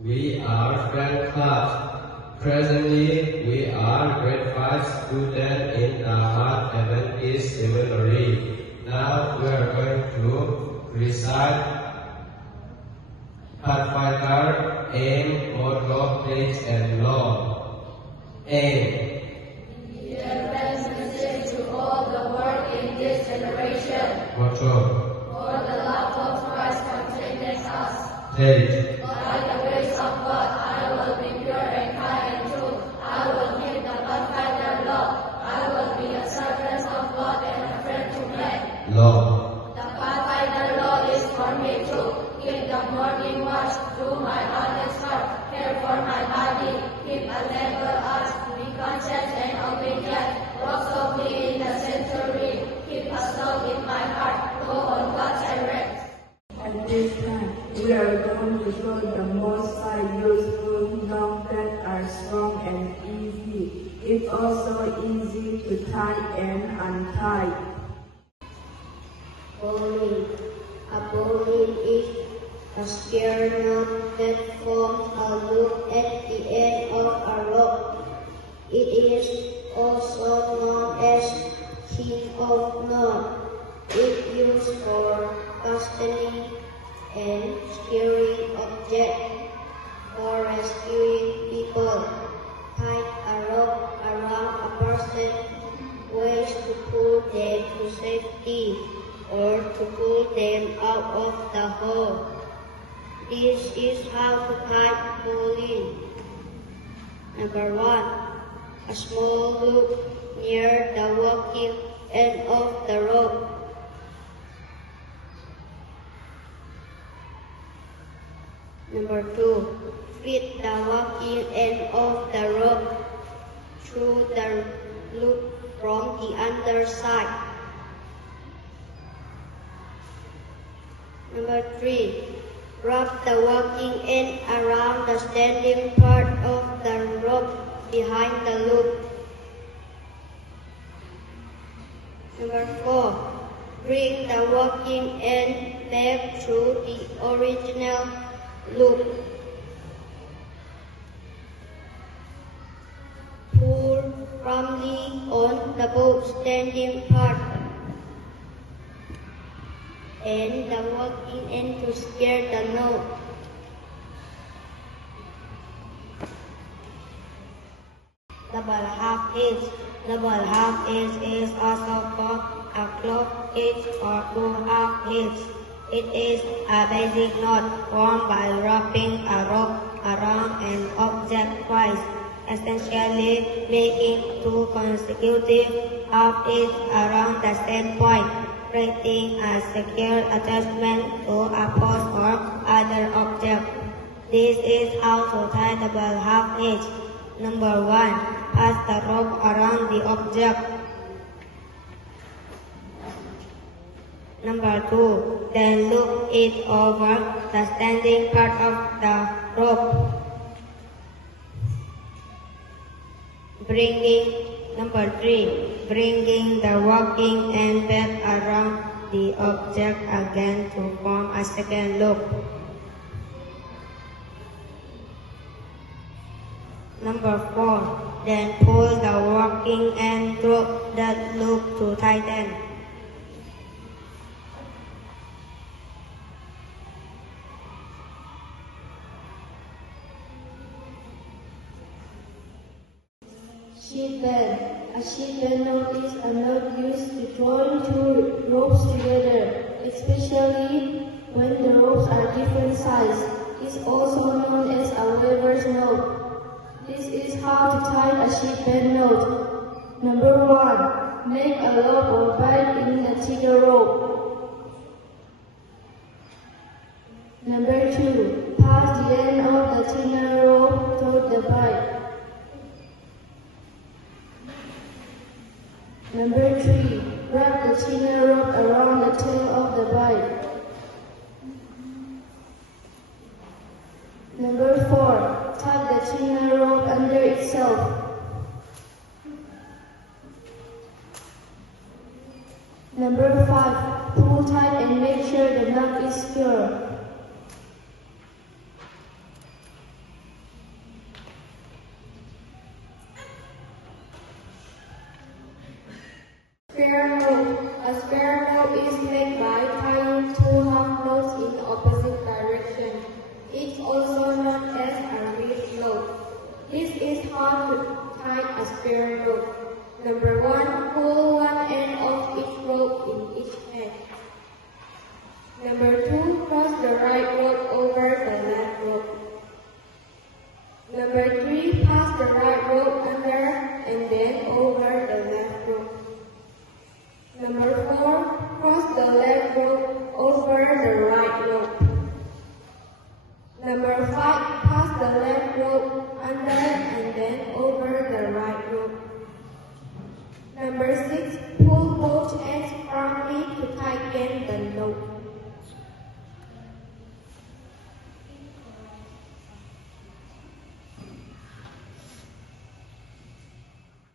We are Frank class. Presently, we are grade 5 students in the Heart Adventist Seminary. Now we are going to recite Pathfinder, aim, motto, praise, and law. Aim. Dear best message to all the world in this generation. Motto. For the love of Christ contains us. Praise. By the grace of God, I will be pure and kind and true. I will keep the Pathfinder law. I will be a servant of God and a friend to men. Law. The Pathfinder law is for me to keep the morning watch, do my honest heart, care for my body, keep a level heart, be conscious and obedient, walk softly in the sanctuary, keep a soul in my heart, go on God's errand. At this time, we are going to show the Most High useful knots that are strong and easy. It's also easy to tie and untie. Bowline. A bowline is a square knot that forms a loop at the end of a rope. It is also known as chain of knot. It's used for fastening and securing objects, for rescuing people. Tie a rope around a person, ways to pull them to safety or to pull them out of the hole. This is how to tie bowline. Number 1. A small loop near the working end of the rope. Number 2. Fit the working end of the rope through the loop from the underside. Number 3. Wrap the working end around the standing part of the rope behind the loop. Number 4. Bring the working end back through the original loop. Pull firmly on the boat standing part and the working end to secure the knot. Double half hitch. Double half hitch is also called a clock hitch or two half hitch. It is a basic knot formed by wrapping a rope around an object twice, essentially making two consecutive half hitches around the same point, creating a secure attachment to a post or other object. This is how to tie double half hitch. Number 1. Pass the rope around the object. Number 2. Then loop it over the standing part of the rope. Number 3. Bringing the working end back around the object again to form a second loop. Number 4. Then pull the working end through that loop to tighten. Sheet bend. A sheet bend knot is a knot used to join two ropes together, especially when the ropes are different size. It's also known as a weaver's knot. This is how to tie a sheet bend knot. Number 1. Make a loop or bind in the thinner rope. Number 2. Pass the end of the thinner rope through the bind. Number 3. Wrap the thinner rope around the tail of the bind. Number 4. Tie the thinner rope under itself. Number 5. Pull tight and make sure the knot is secure. square knot. A square knot is made by tying two half knots in opposite direction. It's also known as a reed knot. This is how to tie a square knot. Number 1, pull one end of each rope in each hand. Number 2, cross the right rope over the left rope. Number 3, pass the right rope under and then over the left rope. Number 4, cross the left rope